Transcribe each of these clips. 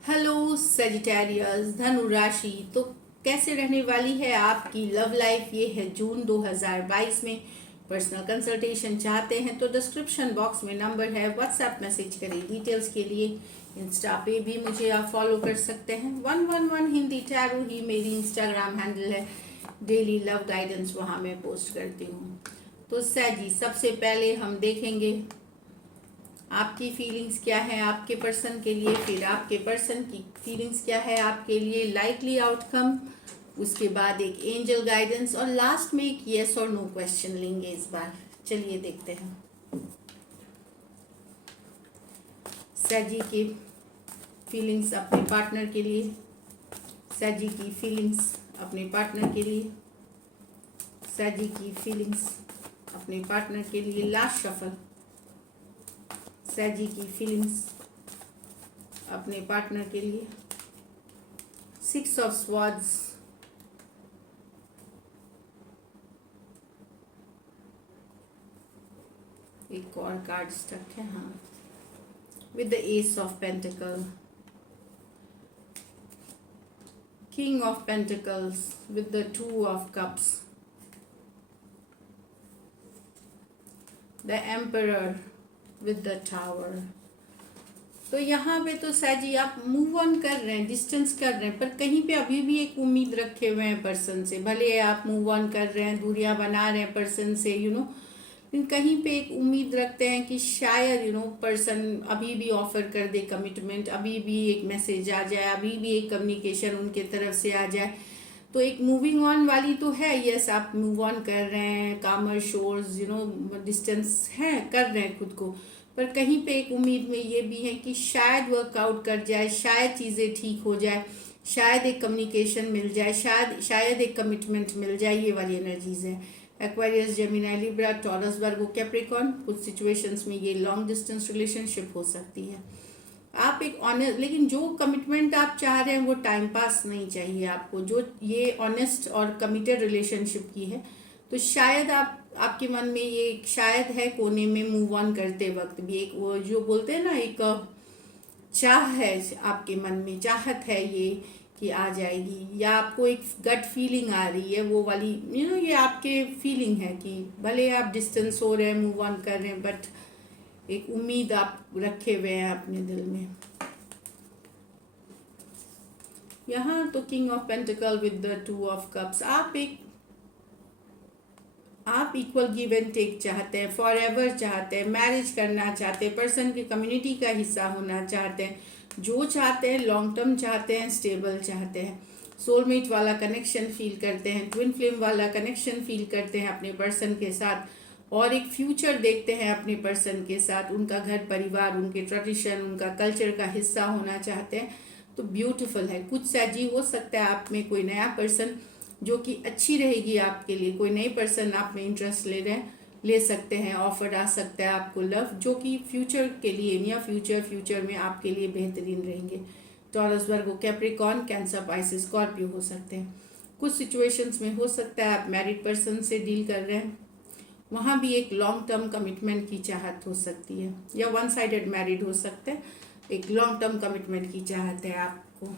Hello Sagittarius धनु राशि। तो कैसे रहने वाली है आपकी लव लाइफ, ये है जून 2022 में। पर्सनल कंसल्टेशन चाहते हैं तो डिस्क्रिप्शन बॉक्स में नंबर है, व्हाट्सएप मैसेज करें डिटेल्स के लिए। इंस्टा पे भी मुझे आप फॉलो कर सकते हैं। 111 हिंदी टैरो ही मेरी इंस्टाग्राम हैंडल है। डेली लव गाइडेंस वहाँ मैं पोस्ट करती हूँ। तो सैजी, सबसे पहले हम देखेंगे आपकी फीलिंग्स क्या है आपके पर्सन के लिए, फिर आपके पर्सन की फीलिंग्स क्या है आपके लिए, लाइकली आउटकम, उसके बाद एक एंजल गाइडेंस और लास्ट में एक यस और नो क्वेश्चन लेंगे इस बार। चलिए देखते हैं सैजी की फीलिंग्स अपने पार्टनर के लिए। सैजी की फीलिंग्स अपने पार्टनर के लिए। सैजी की फीलिंग्स अपने पार्टनर के लिए। Last shuffle. सैजी की फीलिंग्स अपने पार्टनर के लिए। 6 ऑफ स्वॉर्ड्स। एक और कार्ड स्टक है, हाँ, with the S of pentacle. King of pentacles with the 2 of cups. The emperor with the tower. तो यहाँ पे तो सैजी आप मूव ऑन कर रहे हैं, डिस्टेंस कर रहे हैं, पर कहीं पे अभी भी एक उम्मीद रखे हुए हैं पर्सन से। भले आप मूव ऑन कर रहे हैं, दूरियां बना रहे हैं पर्सन से, लेकिन कहीं पे एक उम्मीद रखते हैं कि शायद पर्सन अभी भी ऑफर कर दे कमिटमेंट, अभी भी एक मैसेज आ जाए, अभी भी एक कम्युनिकेशन उनके तरफ से आ जाए। तो एक मूविंग ऑन वाली तो है, यस, आप मूव ऑन कर रहे हैं, कामर शोर्स डिस्टेंस है, कर रहे हैं खुद को, पर कहीं पे एक उम्मीद में ये भी है कि शायद वर्कआउट कर जाए, शायद चीज़ें ठीक हो जाए, शायद एक कम्युनिकेशन मिल जाए, शायद एक कमिटमेंट मिल जाए। ये वाली एनर्जीज है। एक्वेरियस, जेमिनी, लिब्रा, टॉरस, वर्गो, कैप्रिकॉर्न। कुछ सिचुएशंस में ये लॉन्ग डिस्टेंस रिलेशनशिप हो सकती है। आप एक ऑनेस्ट, लेकिन जो कमिटमेंट आप चाह रहे हैं वो टाइम पास नहीं चाहिए आपको, जो ये ऑनेस्ट और कमिटेड रिलेशनशिप की है। तो शायद आपके मन में ये एक शायद है, कोने में मूव ऑन करते वक्त भी एक वो जो बोलते हैं ना, एक चाह है आपके मन में, चाहत है ये कि आ जाएगी, या आपको एक गट फीलिंग आ रही है वो वाली, ये आपके फीलिंग है कि भले आप डिस्टेंस हो रहे हैं, मूव ऑन कर रहे हैं, बट एक उम्मीद आप रखे हुए हैं अपने दिल में। यहाँ तो king of pentacle with the 2 of cups. आप इक्वल गिव एंड टेक चाहते हैं, फॉर एवर चाहते हैं, मैरिज करना चाहते हैं, पर्सन की कम्युनिटी का हिस्सा होना चाहते हैं, जो चाहते हैं लॉन्ग टर्म चाहते हैं, स्टेबल चाहते हैं, सोलमेट वाला कनेक्शन फील करते हैं, ट्विन फ्लेम वाला कनेक्शन फील करते हैं अपने पर्सन के साथ, और एक फ्यूचर देखते हैं अपने पर्सन के साथ, उनका घर परिवार, उनके ट्रेडिशन, उनका कल्चर का हिस्सा होना चाहते हैं। तो ब्यूटीफुल है। कुछ सैजी हो सकता है आप में कोई नया पर्सन जो कि अच्छी रहेगी आपके लिए, कोई नई पर्सन आप में इंटरेस्ट ले सकते हैं, ऑफर आ सकता है आपको लव, जो कि फ्यूचर के लिए या फ्यूचर में आपके लिए बेहतरीन रहेंगे। टॉरस, वर्गो, कैप्रिकॉर्न, कैंसर, पाइसिस, स्कॉर्पियो हो सकते हैं। कुछ सिचुएशंस में हो सकता है आप मैरिड पर्सन से डील कर रहे हैं, वहाँ भी एक लॉन्ग टर्म कमिटमेंट की चाहत हो सकती है, या वन साइडेड मैरिड हो सकते हैं, एक लॉन्ग टर्म कमिटमेंट की चाहत है आपको।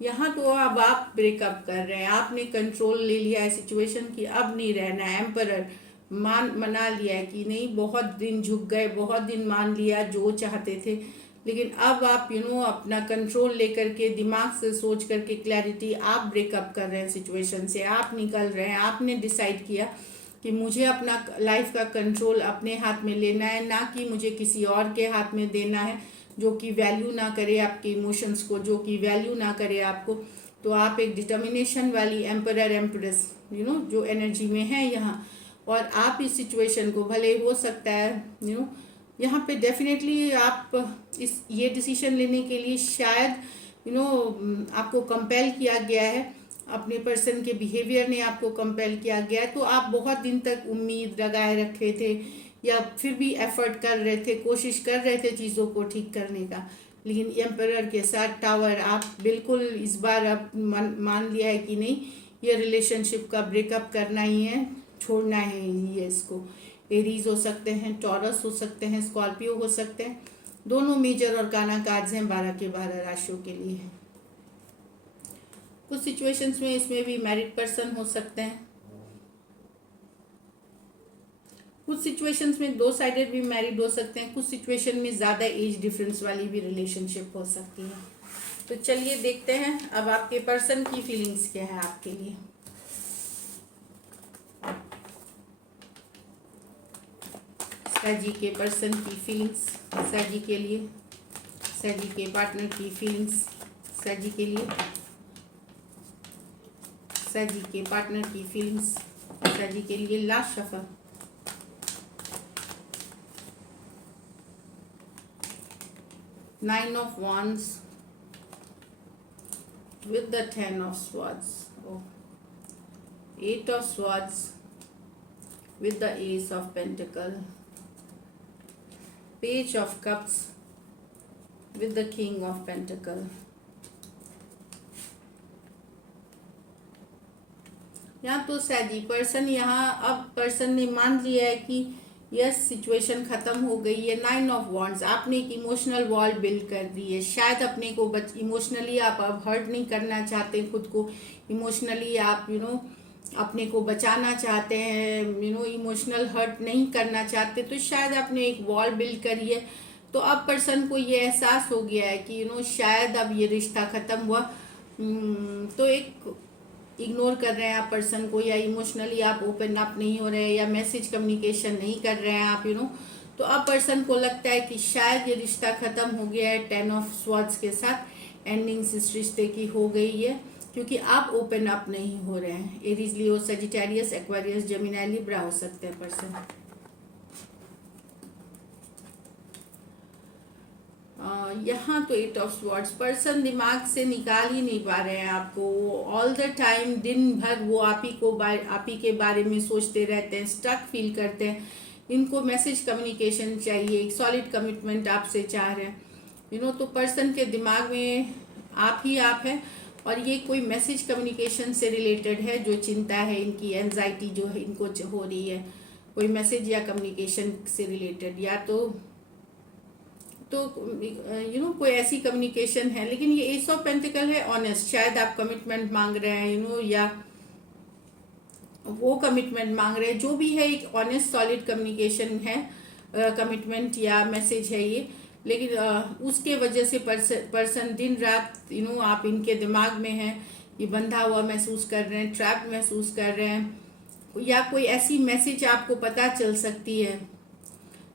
यहाँ तो अब आप ब्रेकअप कर रहे हैं, आपने कंट्रोल ले लिया है सिचुएशन की, अब नहीं रहना है। एम्परर मना लिया है कि नहीं, बहुत दिन झुक गए, बहुत दिन मान लिया जो चाहते थे, लेकिन अब आप अपना कंट्रोल लेकर के, दिमाग से सोच करके, क्लैरिटी, आप ब्रेकअप कर रहे हैं सिचुएशन से, आप निकल रहे हैं। आपने डिसाइड किया कि मुझे अपना लाइफ का कंट्रोल अपने हाथ में लेना है, ना कि मुझे किसी और के हाथ में देना है जो कि वैल्यू ना करे आपके इमोशंस को, जो कि वैल्यू ना करे आपको। तो आप एक डिटर्मिनेशन वाली एम्परर एम्प्रेस जो एनर्जी में है यहाँ, और आप इस सिचुएशन को, भले हो सकता है यहाँ पे डेफिनेटली आप ये डिसीजन लेने के लिए शायद आपको कंपेल किया गया है, अपने पर्सन के बिहेवियर ने आपको कंपेल किया गया है। तो आप बहुत दिन तक उम्मीद लगाए रखे थे, या फिर भी एफर्ट कर रहे थे, कोशिश कर रहे थे चीज़ों को ठीक करने का, लेकिन एम्परर के साथ टावर, आप बिल्कुल इस बार अब मान लिया है कि नहीं, ये रिलेशनशिप का ब्रेकअप करना ही है, छोड़ना है ये इसको। एरीज हो सकते हैं, टॉरस हो सकते हैं, स्कॉर्पियो हो सकते हैं, दोनों मेजर और गाना कार्ड्स हैं 12 के 12 राशियों के लिए। कुछ सिचुएशंस में इसमें भी मैरिड पर्सन हो सकते हैं, कुछ सिचुएशंस में दो साइडेड भी मैरिड हो सकते हैं, कुछ सिचुएशन में ज़्यादा एज डिफरेंस वाली भी रिलेशनशिप हो सकती है। तो चलिए देखते हैं अब आपके पर्सन की फीलिंग्स क्या है आपके लिए। सजी के पर्सन की फीलिंग्स सजी के लिए, सजी के पार्टनर की फीलिंग्स सजी के लिए, सजी के पार्टनर की फीलिंग्स सजी के लिए। Last shuffle. Nine of Wands with the 10 of Swords. Oh. 8 of Swords with the Ace of Pentacle. Page of Cups with the King of Pentacle. यहाँ तो सैजी पर्सन, यहाँ अब पर्सन ने मान लिया है कि यस सिचुएशन ख़त्म हो गई है। 9 ऑफ वॉन्ड्स, आपने एक इमोशनल वॉल बिल्ड कर दी है। शायद अपने को इमोशनली आप अब हर्ट नहीं करना चाहते, खुद को इमोशनली आप अपने को बचाना चाहते हैं, इमोशनल हर्ट नहीं करना चाहते, तो शायद आपने एक वॉल बिल्ड करी है। तो अब पर्सन को ये एहसास हो गया है कि शायद अब ये रिश्ता ख़त्म हुआ, तो एक इग्नोर कर रहे हैं आप पर्सन को, या इमोशनली आप ओपन अप नहीं हो रहे हैं, या मैसेज कम्युनिकेशन नहीं कर रहे हैं आप तो अब पर्सन को लगता है कि शायद ये रिश्ता ख़त्म हो गया है। 10 ऑफ स्वॉर्ड्स के साथ एंडिंग्स इस रिश्ते की हो गई है, क्योंकि आप ओपन अप नहीं हो रहे हैं। एरीज, लियो, सजिटेरियस, एक्वेरियस, जेमिनी, लिब्रा हो सकते हैं पर्सन। यहाँ तो 8 ऑफ स्वॉर्ड्स, पर्सन दिमाग से निकाल ही नहीं पा रहे हैं आपको। ऑल द टाइम दिन भर वो आप ही के बारे में सोचते रहते हैं, स्टक फील करते हैं। इनको मैसेज कम्युनिकेशन चाहिए, एक सॉलिड कमिटमेंट आपसे चाह रहे हैं। तो पर्सन के दिमाग में आप ही आप हैं, और ये कोई मैसेज कम्युनिकेशन से रिलेटेड है जो चिंता है इनकी, एंजाइटी जो है इनको हो रही है, कोई मैसेज या कम्युनिकेशन से रिलेटेड, या तो कोई ऐसी कम्युनिकेशन है। लेकिन ये एस ऑफ पेंटिकल है ऑनेस्ट, शायद आप कमिटमेंट मांग रहे हैं या वो कमिटमेंट मांग रहे हैं, जो भी है एक ऑनेस्ट सॉलिड कम्युनिकेशन है, कमिटमेंट या मैसेज है ये। लेकिन उसके वजह से पर्सन दिन रात आप इनके दिमाग में हैं, ये बंधा हुआ महसूस कर रहे हैं, ट्रैप महसूस कर रहे हैं, या कोई ऐसी मैसेज आपको पता चल सकती है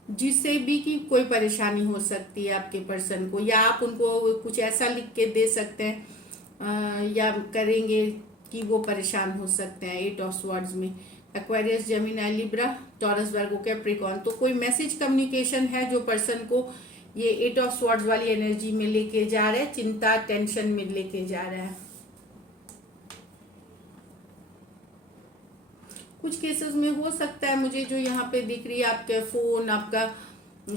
जिससे भी कि कोई परेशानी हो सकती है आपके पर्सन को, या आप उनको कुछ ऐसा लिख के दे सकते हैं या करेंगे कि वो परेशान हो सकते हैं। 8 ऑफ स्वॉर्ड्स में एक्वेरियस, जेमिनी, लिब्रा, टॉरस, वर्गो, कैप्रिकॉर्न, तो कोई मैसेज कम्युनिकेशन है जो पर्सन को ये 8 ऑफ स्वॉर्ड्स वाली एनर्जी में लेके जा रहा है, चिंता टेंशन में लेके जा रहा है। कुछ केसेस में हो सकता है, मुझे जो यहाँ पे दिख रही है, आपके फोन, आपका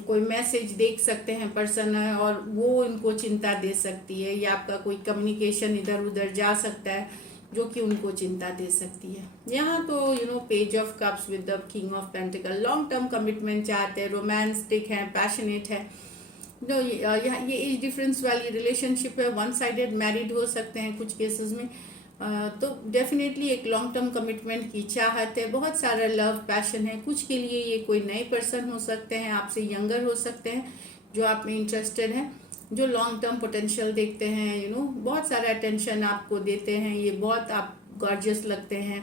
कोई मैसेज देख सकते हैं पर्सन, और वो इनको चिंता दे सकती है, या आपका कोई कम्युनिकेशन इधर उधर जा सकता है जो कि उनको चिंता दे सकती है। यहाँ तो page of cups with the king of pentacle, long term commitment चाहते हैं, रोमांटिक है, पैशनेट है। यहाँ ये एज डिफरेंस वाली रिलेशनशिप है, वन साइडेड मैरिड हो सकते हैं कुछ केसेस में। तो डेफिनेटली एक लॉन्ग टर्म कमिटमेंट की चाहत है, बहुत सारा लव पैशन है। कुछ के लिए ये कोई नए पर्सन हो सकते हैं, आपसे यंगर हो सकते हैं, जो आप में इंटरेस्टेड हैं, जो लॉन्ग टर्म पोटेंशियल देखते हैं, बहुत सारा अटेंशन आपको देते हैं, ये बहुत आप गॉर्जियस लगते हैं,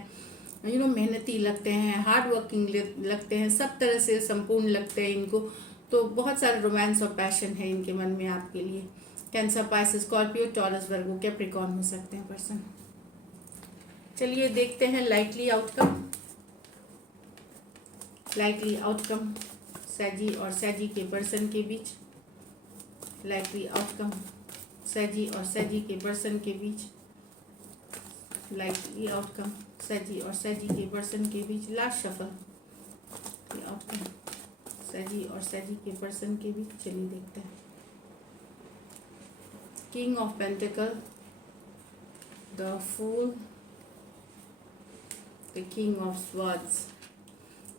मेहनती लगते हैं, हार्ड वर्किंग लगते हैं, सब तरह से संपूर्ण लगते हैं इनको। तो बहुत सारा रोमांस और पैशन है इनके मन में आपके लिए। कैंसर, पाइसेस, स्कॉर्पियो, टॉरस, वर्गो, कैप्रिकॉर्न हो सकते हैं पर्सन। चलिए देखते हैं लाइकली आउटकम। लाइकली आउटकम सैजी और सैजी के पर्सन के बीच। लाइकली आउटकम सैजी और सैजी के पर्सन के बीच। लाइकली आउटकम सैजी और सैजी के पर्सन के बीच। Last shuffle. आउटकम सैजी और सैजी के पर्सन के बीच। चलिए देखते हैं। King of pentacle, the fool, the king of swords,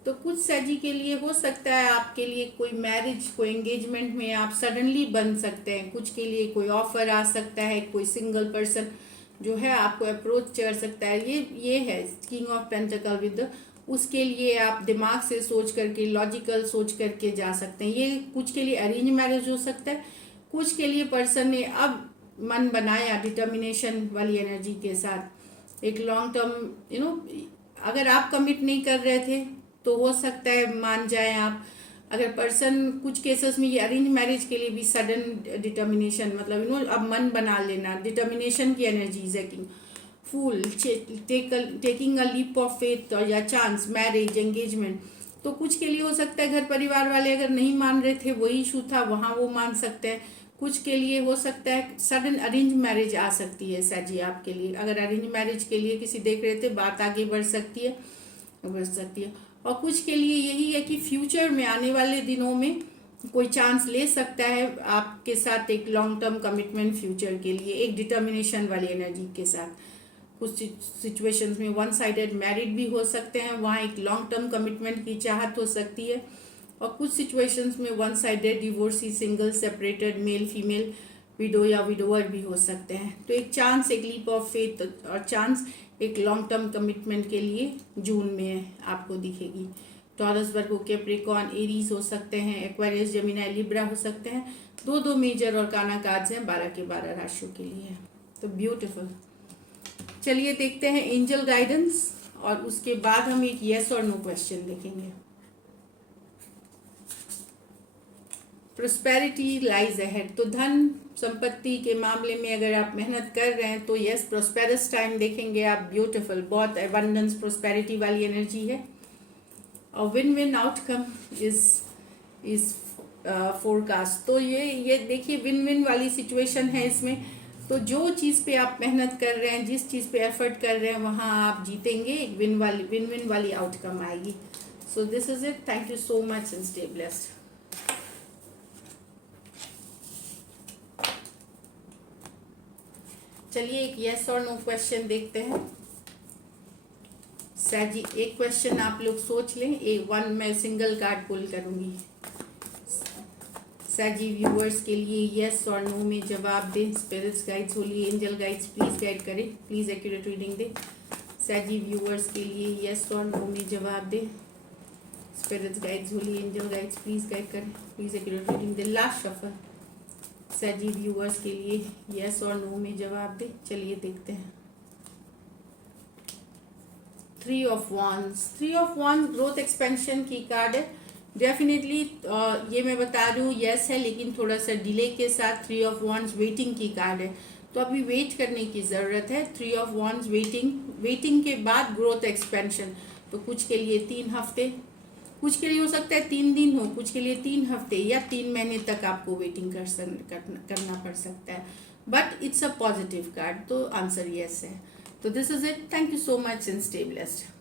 तो कुछ सैजी के लिए हो सकता है आपके लिए कोई मैरिज, कोई एंगेजमेंट में आप सडनली बन सकते हैं। कुछ के लिए कोई ऑफर आ सकता है, कोई सिंगल पर्सन जो है आपको अप्रोच कर सकता है। ये है किंग ऑफ पेंटिकल विद, उसके लिए आप दिमाग से सोच करके, लॉजिकल सोच करके जा सकते हैं। ये कुछ के लिए अरेंज मैरिज हो सकता है, कुछ के लिए पर्सन ने अब मन बनाया डिटर्मिनेशन वाली एनर्जी के साथ एक लॉन्ग टर्म अगर आप कमिट नहीं कर रहे थे तो हो सकता है मान जाए आप। अगर पर्सन, कुछ केसेस में ये अरेंज मैरिज के लिए भी सडन डिटर्मिनेशन, मतलब अब मन बना लेना, डिटर्मिनेशन की एनर्जीज है king. Fool, taking a leap of faith या चांस, मैरिज, एंगेजमेंट। तो कुछ के लिए हो सकता है घर परिवार वाले अगर नहीं मान रहे थे, वही इशू था, वहाँ वो मान सकते हैं। कुछ के लिए हो सकता है सडन अरेंज मैरिज आ सकती है सैजी आपके लिए। अगर अरेंज मैरिज के लिए किसी देख रहे थे, बात आगे बढ़ सकती है। और कुछ के लिए यही है कि फ्यूचर में, आने वाले दिनों में कोई चांस ले सकता है आपके साथ एक लॉन्ग टर्म कमिटमेंट फ्यूचर के लिए, एक डिटर्मिनेशन वाली एनर्जी के साथ। कुछ सिचुएशंस में वन साइडेड मैरिड भी हो सकते हैं, वहाँ एक लॉन्ग टर्म कमिटमेंट की चाहत हो सकती है। और कुछ सिचुएशंस में one sided divorcee, single, separated, male female, window या विडोवर भी हो सकते हैं। तो एक चांस, एक लीप ऑफ फेथ और चांस एक लॉन्ग टर्म कमिटमेंट के लिए जून में आपको दिखेगी। टॉरस, वर्गो, कैप्रिकॉर्न, एरीज हो सकते हैं, एक्वेरियस, जेमिनी, लिब्रा हो सकते हैं। दो मेजर और काना कार्ड्स हैं 12 के 12 राशियों के लिए। तो ब्यूटीफुल। चलिए देखते हैं एंजल गाइडेंस और उसके बाद हम एक येस और नो क्वेश्चन देखेंगे। प्रोस्पेरिटी लाइज अहेड, तो धन संपत्ति के मामले में अगर आप मेहनत कर रहे हैं तो यस, प्रोस्पेरस टाइम देखेंगे आप। ब्यूटीफुल, बहुत एबंडेंस, प्रोस्पेरिटी वाली एनर्जी है। और win win outcome is forecast. तो ये देखिए विन विन वाली सिचुएशन है इसमें। तो जो चीज़ पे आप मेहनत कर रहे हैं, जिस चीज़ पे एफर्ट कर रहे हैं, वहाँ आप जीतेंगे, एक विन विन वाली आउटकम आएगी। So this is it. Thank you so much and stay blessed. चलिए एक यस और नो क्वेश्चन देखते हैं। सैजी, एक क्वेश्चन आप लोग सोच लें, एक वन मैं सिंगल कार्ड पुल करूंगी। सैजी व्यूअर्स के लिए यस और नो में जवाब दें। Spirits guides, holy angel guides please guide करें, प्लीज एक्यूरेट रीडिंग दें। सैजी व्यूअर्स के लिए यस और नो में जवाब दें। Spirits guides, holy angel guides please guide करें, प्लीज एक्यूरेट रीडिंग दें। लास्ट शफल सैजी व्यूअर्स के लिए यस और नो में जवाब दें। चलिए देखते हैं। 3 of wands, 3 of wands growth expansion की कार्ड है। डेफिनेटली ये मैं बता रही हूँ यस है, लेकिन थोड़ा सा डिले के साथ। 3 ऑफ wands वेटिंग की कार्ड है, तो अभी वेट करने की ज़रूरत है। 3 ऑफ wands वेटिंग के बाद ग्रोथ एक्सपेंशन। तो कुछ के लिए 3 हफ्ते, कुछ के लिए हो सकता है 3 दिन हो, कुछ के लिए 3 हफ्ते या 3 महीने तक आपको वेटिंग करना पड़ सकता है। But it's a positive card, तो आंसर यस है। तो this is it. Thank you so much and stay blessed.